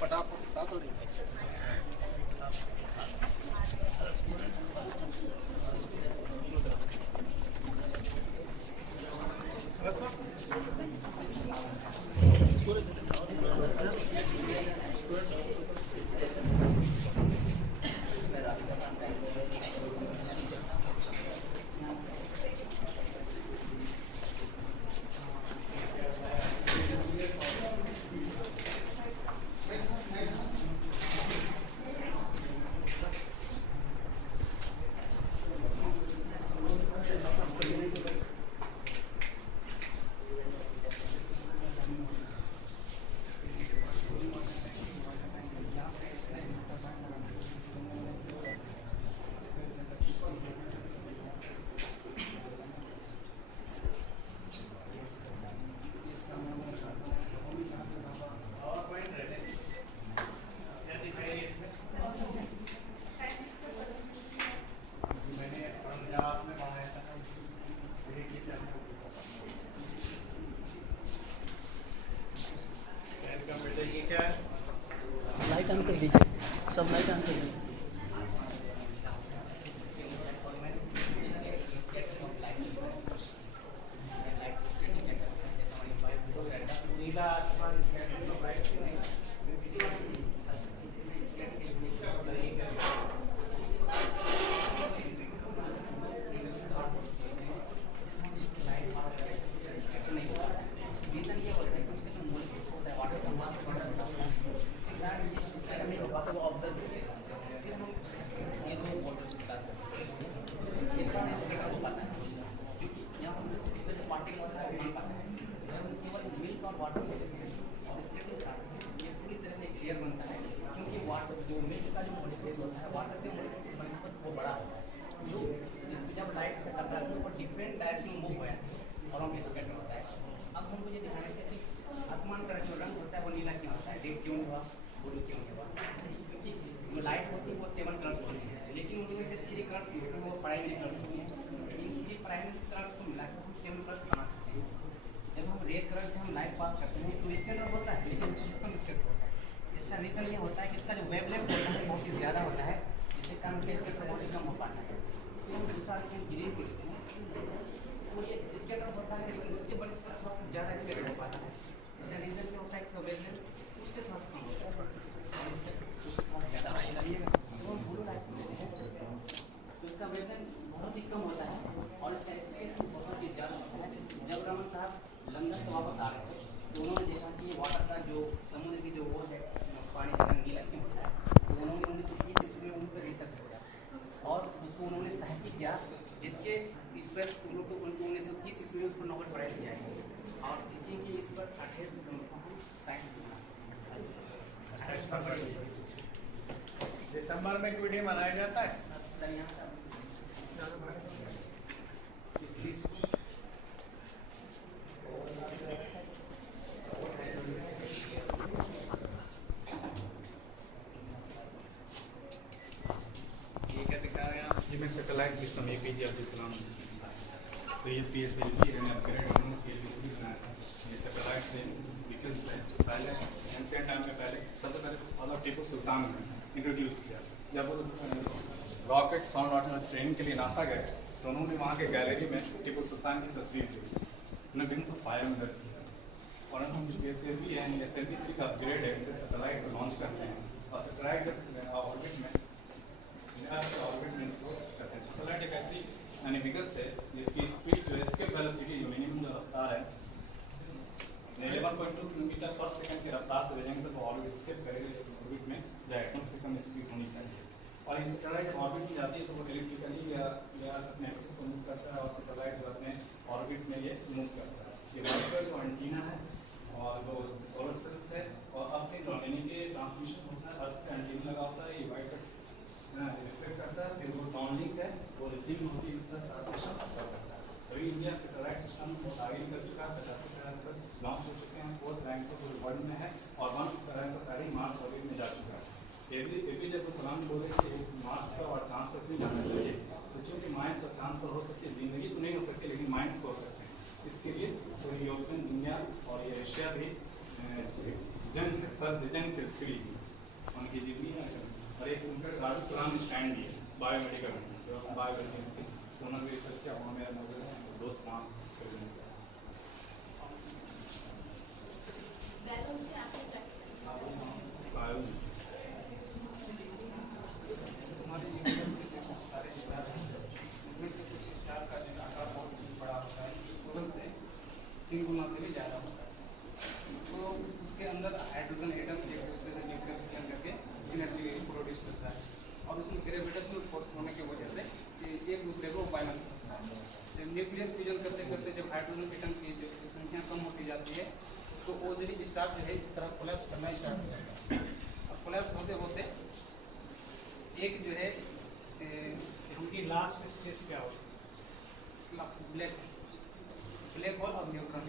फटाफट साथ हो रही है। लाइट ऑन कर दीजिए, सब लाइट ऑन कर दीजिए। नीला आसमान क्यों हुआ, ब्लू क्यों हुआ? क्योंकि जो लाइट होती है वो 7 कलर्स होती है, लेकिन उनमें से 3 कलर्स होते हैं वो प्राइमरी कलर्स होती हैं। इन 3 प्राइमरी कलर्स को मिलाकर हम 7 कलर्स बना सकते हैं। जब हम रेड कलर से हम लाइट पास करते हैं तो स्कैटर होता है, लेकिन कम स्कैटर होता है। इसका रीज़न ये होता है कि इसका जो वेवलेंथ होता है बहुत ही ज़्यादा होता है, जिससे कारण इसका स्कैटर बहुत ही कम हो पाता है। तो हम दूसरा ग्रीन को लेते हैं, वो ये स्कैटर होता है लेकिन उसके बल इसका थोड़ा सा ज़्यादा स्कैटर हो पाता है। इसका रीज़न क्या होता है, इसका वेवलेंथ उससे थोड़ा सा कम होता है। तो इसका वेवलेंथ बहुत ही कम होता है और इसका स्केल बहुत ही ज़्यादा होता है। जब रमन साहब लंदन से वापस आ रहे थे तो उन्होंने देखा कि वाटर का जो समुद्र की जो वो है पानी का नीला क्यों होता है, तो उन्होंने 1930 ईस्वी में उन पर रिसर्च किया और उसको उन्होंने तहकीक किया, जिसके इस पर उन लोग को 1930 ईस्वी में उसको नोबेल प्राइज़ दिया है और इसी के इस पर 28 दिसंबर को हम साइंस दिसंबर में ट्विडे मनाया जाता है। सर यहाँ से satellite system APJ Abdul Kalam, तो ये पीएसएलवी है, अपग्रेड हमने सीएलवी बनाया था। ये सैटेलाइट से व्हीकल्स है जो पहले एंशिएंट टाइम में पहले सबसे पहले मतलब टिपू सुल्तान ने इंट्रोड्यूस किया। जब रॉकेट साउंड रॉकेट ट्रेनिंग के लिए नासा गए तो उन्होंने वहाँ के गैलरी में टिपू सुल्तान की तस्वीर दी, उन्हें विंग्स ऑफ फायर में दर्ज किया। और हम पीएसएलवी है, एसएलवी 3 का अपग्रेड है, इसे सैटेलाइट को लॉन्च करते हैं और सैटेलाइट जब ऑर्बिट में इसको करते हैं। सैटेलाइट एक ऐसी यानी व्हीकल्स है जिसकी स्पीड जो है एस्केप वेलोसिटी जो मिनिमम जो रफ्तार है 11.2 किलोमीटर पर सेकंड की रफ्तार से भेजेंगे तो ऑर्बिट एस्केप करेगा, ऑर्बिट में जाएगा, कम से कम स्पीड होनी चाहिए। और इस सैटेलाइट जब ऑर्बिट में जाती है तो वो इलेक्ट्रिकली या अपने एक्सिस को मूव करता है और सैटेलाइट जो अपने ऑर्बिट में ये मूव करता है। ये वाइपर जो एंटीना है और जो सोलर सेल्स है और अपने यानी कि ट्रांसमिशन होता है अर्थ से एंटीना लगा होता है, ये वाइपर रिफ्लेक्ट करता है, फिर वो डाउनलिंक है वो रिसीविंग होती है, इस तरह सारा सिस्टम करता है। अभी इंडिया सैटेलाइट सिस्टम बहुत आगे निकल चुका है, 85 रैंक पर लॉन्च हो चुके हैं, 4th रैंक पर पूरे वर्ल्ड में है और 1 रैंक पर पहले मार्स ऑर्बिट में जा चुका है। एपीजे अब्दुल कलाम बोले कि मार्स पर और चांद पर नहीं जाना चाहिए, तो चूँकि माइंड्स और चांद पर हो सकती है, जिंदगी तो नहीं हो सकती लेकिन माइंड्स हो सकते हैं। इसके लिए पूरी यूरोपियन दुनिया और ये एशिया भी जंग सर्द जंग छिड़ी थी उनकी जीवनी है। और एक उनका काफ़ी पुराना स्टैंड भी है बायोमेडिकल जो बायोलॉजी थी, उन्होंने रिसर्च किया, वहाँ मेरा नजर है दोस्त नाम बायो हमारे सारे स्टार हैं उनमें से कुछ स्टार का जो आकार बहुत बड़ा होता है, सूरज से 3 गुना से भी ज़्यादा होता है। तो उसके अंदर हाइड्रोजन एटम एक दूसरे से न्यूक्लियर फ्यूजन करके एनर्जी प्रोड्यूस करता है और उसमें ग्रेविटेशनल फोर्स होने की वजह से एक दूसरे को बाइंड करता है। जब न्यूक्लियर फ्यूजन करते करते जब हाइड्रोजन एटम की जो संख्या कम होती जाती है तो वो जो स्टार जो है इस तरह कोलैप्स करना स्टार्ट हो जाता है। और कोलैप्स होते होते एक जो है इसकी लास्ट स्टेज क्या होगी? ब्लैक होल और न्यूट्रॉन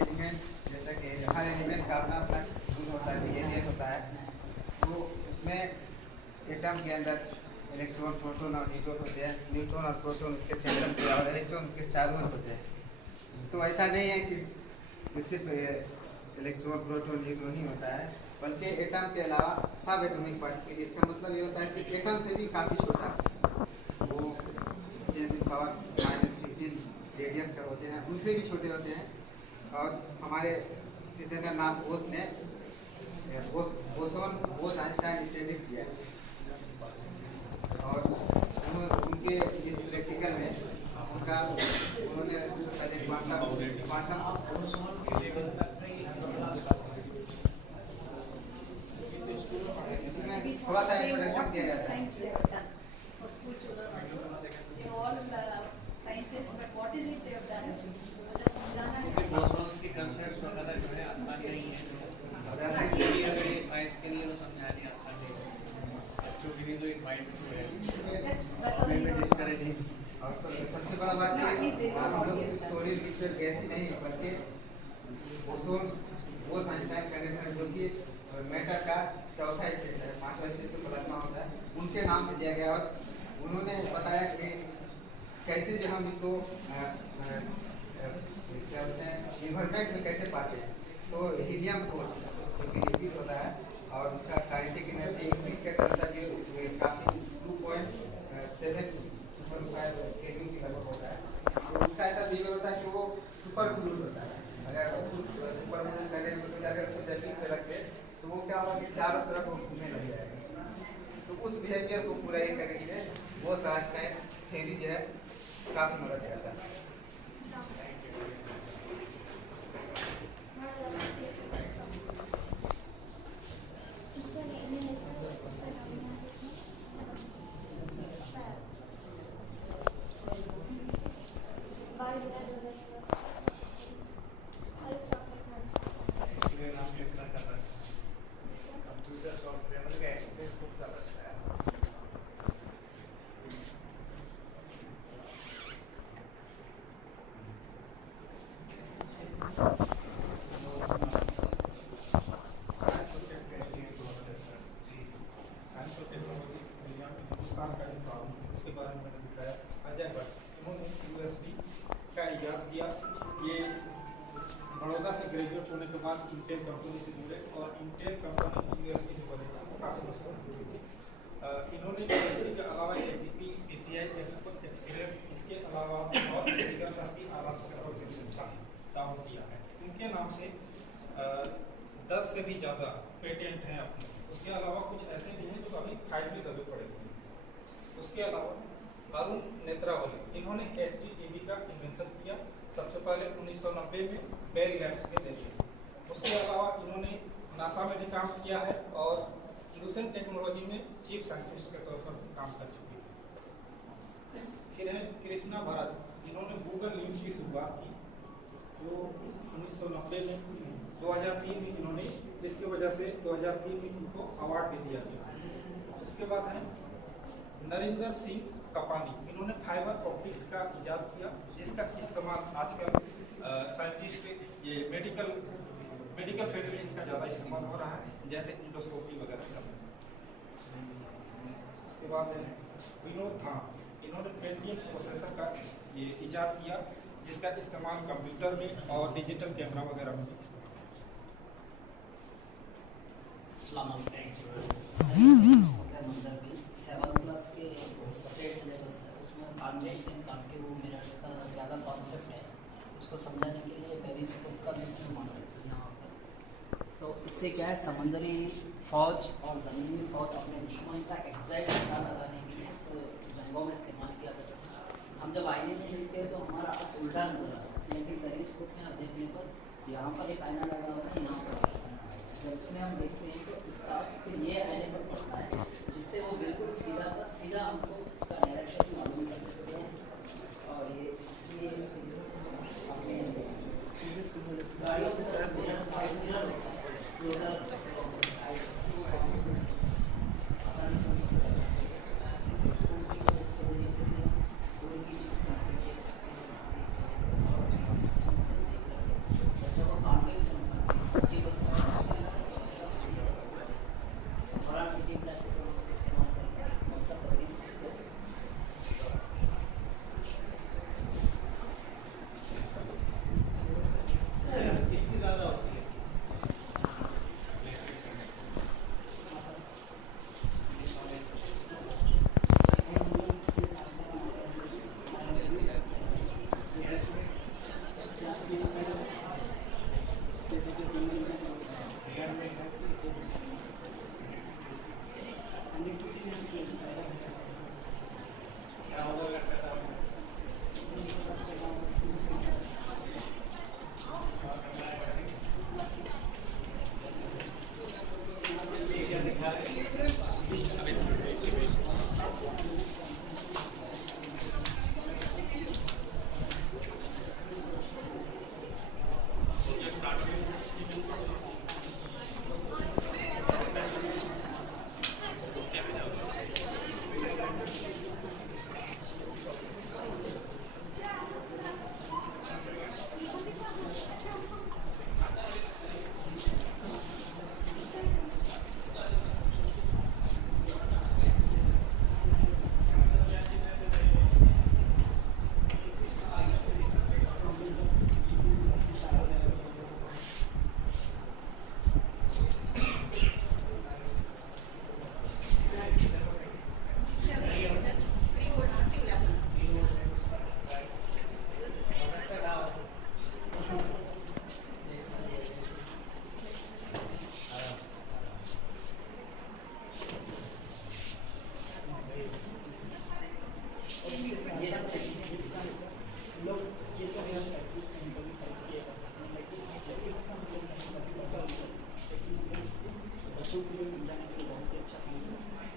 एलिमेंट, जैसा कि हर एलिमेंट का अपना अपना गुण होता है, बिहेवियर होता है। तो उसमें एटम के अंदर इलेक्ट्रॉन, प्रोटॉन और न्यूट्रॉन होते हैं। न्यूट्रॉन और प्रोटॉन उसके सेंटर पे और इलेक्ट्रॉन उसके चारों ओर होते हैं। तो ऐसा नहीं है कि सिर्फ इलेक्ट्रॉन, प्रोटॉन, न्यूट्रॉन ही होता है, बल्कि एटम के अलावा सब एटॉमिक पार्टिकल। इसका मतलब ये होता है कि एटम से भी काफ़ी छोटा, वो 10⁻⁻15 रेडियस का होते हैं, उनसे भी छोटे होते हैं। और हमारे सिद्धांत बोस ने बोसोन बोस आइंस्टाइन स्टैटिस्टिक्स दिया है और उनके इस प्रैक्टिकल में उन्होंने क्वांटम थोड़ा सा इंट्रोडक्शन किया जाता है। बोसोन्स की कंसेप्ट वगैरह जो है आसान नहीं है, साइंस के लिए वो समझानी आसान नहीं है। बच्चों के लिए तो एक माइंड जो है डिस्करेज है। और सबसे बड़ा बात कि हम लोग सिर्फ सोडियम लिक्विड गैस ही नहीं, बल्कि ओजोन वो आइंस्टाइन कंडीशन जो कि मैटर का चौथा स्टेट है, 5वां स्टेट तो प्लाज्मा होता है, उनके नाम से दिया गया। और उन्होंने बताया कि कैसे जो हम इसको क्या बोलते हैं इन्वायरमेंट में कैसे पाते हैं। तो हीलियम 4 जो कि लिक्विड होता है और उसका काइनेटिक एनर्जी इंक्रीज करता रहता है, काफ़ी 2.7 केल्विन के लगभग होता है। तो उसका ऐसा बिहेवियर होता है कि वो सुपर फ्लूइड होता है। अगर सुपर फ्लूइड करने में तो अगर उसको जमीन पे रखते तो वो क्या होगा कि चारों तरफ वो घूमने लग जाएगा। तो उस बिहेवियर को पूरा ये करने के लिए वो आइंस्टाइन थ्योरी जो है काफ़ी मदद करता है। बड़ौदा से ग्रेजुएट होने के बाद इंटेल कंपनी से जुड़े और इंटेल कंपनी यूएस की जो कॉलेज वो काफ़ी मशहूर हुई थी। इन्होंने यूनिवर्सिटी के अलावा एजीपी, एसीआई एक्सपीरियंस, इसके अलावा और मेडिकल शास्त्री आराम से दावा किया है। उनके नाम से 10 से भी ज़्यादा पेटेंट हैं अपने। उसके अलावा कुछ ऐसे भी हैं जो अभी फाइल में दबे पड़े हुए हैं। उसके अलावा अरुण नेत्रावली, इन्होंने HDTV का इन्वेंशन किया सबसे पहले 1990 में बेल लैब्स के जरिए से। उसके अलावा इन्होंने नासा में भी काम किया है और लूसेंट टेक्नोलॉजी में चीफ साइंटिस्ट के तौर पर काम कर चुके हैं। फिर है कृष्णा भरत, इन्होंने गूगल न्यूज़ की शुरुआत की जो 1990 में 2003 में इन्होंने, जिसकी वजह से 2003 में इनको अवार्ड भी दिया गया। उसके बाद है नरेंद्र सिंह कपानी, इन्होंने फाइबर ऑप्टिक्स का इजाद किया जिसका इस्तेमाल आजकल साइंटिस्ट ये मेडिकल फील्ड में इसका ज़्यादा इस्तेमाल हो रहा है, जैसे इंडोस्कोपी वगैरह का। उसके बाद विनोद था, इन्होंने पेंटियम प्रोसेसर का ये इजाद किया, जिसका इस्तेमाल कंप्यूटर में और डिजिटल कैमरा वगैरह में इस्तेमाल। मंजर भी 7th क्लास के स्टेट सिलेबस है, उसमें कॉन्वेक्स एंड कॉन्केव मिरर्स का ज़्यादा कॉन्सेप्ट है। उसको समझाने के लिए पेरिस्कोप का विष्णु मॉडल है यहाँ पर। तो इससे क्या है, समुद्री फौज और ज़मीनी फौज अपने दुश्मन का एग्जैक्ट पता लगाने के लिए तो जंगों में इस्तेमाल किया जाता है। हम जब आईने में देखते हैं तो हमारा अक्स उल्टा नजर आता है, लेकिन पेरिस्कोप में आप देखने पर यहाँ पर एक आईना लगा हुआ है, यहाँ पर जब इसमें हम देखते हैं तो इसका अक्स फिर ये आईने पर पड़ता है, जिससे वो बिल्कुल सीधा का सीधा हमको उसका डायरेक्शन मालूम कर सकते हैं। और ये अपने गाड़ियों की तरफ साइड मिरर होता है, आसानी से उसको कर सकते हैं। उनकी वजह से कोई भी चीज़ को देख सकते हैं। जब वो कॉन्वेक्स सिटी प्लस उसको इस्तेमाल करके और सब सर्विस कर सकते हैं। इसकी ज़्यादा होती है।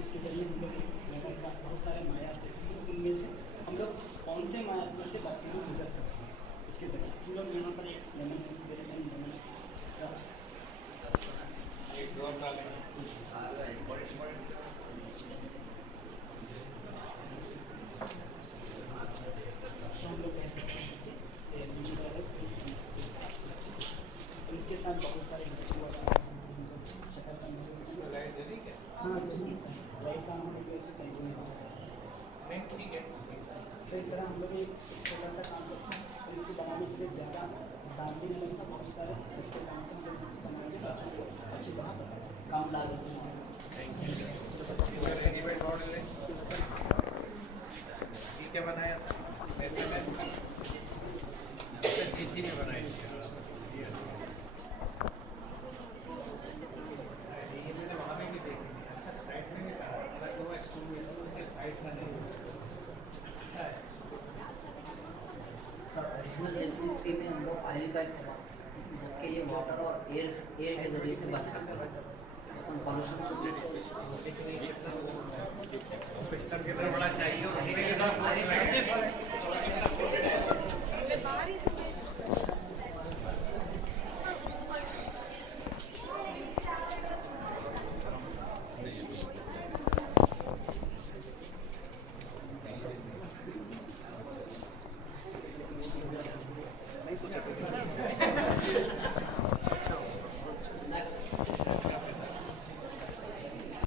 इसके जरिए हम लोग लेवल का बहुत सारे माया उनमें से हम लोग कौन से माया में से बाकी में गुजर सकते हैं उसके जरिए हम लोग यहाँ पर एक लेमन यूज करेंगे। लेमन एक ड्रॉप डालें। हम लोग कह सकते हैं कि इसके साथ बहुत सारे हिस्ट्री वगैरह लाइट जली क्या? हाँ जल्दी सर लाइट सामान होने की वजह से सही से नहीं होता। नहीं ठीक है। तो इस तरह हम लोग एक छोटा सा काम करते हैं और इसको बनाने के लिए ज़्यादा दाम भी नहीं लगता, बहुत सारे सस्ते काम से हम लोग इसको बनाएंगे तो अच्छी तरह बना सकते हैं। काम लागत रेडीमेड मॉडल है। ठीक है बनाया था SMS GC में बनाई थी। ये मैंने वहाँ में भी देखी थी। अच्छा साइड में नहीं कहा अलग वो स्कूल में तो साइड में नहीं अच्छा है। सर ओरिजिनल एसिड में हम लोग ऑयल का इस्तेमाल जबकि ये वाटर और एयर के जरिए से बस सकते हैं। अपन पॉल्यूशन को पिस्टन कितना बड़ा चाहिए और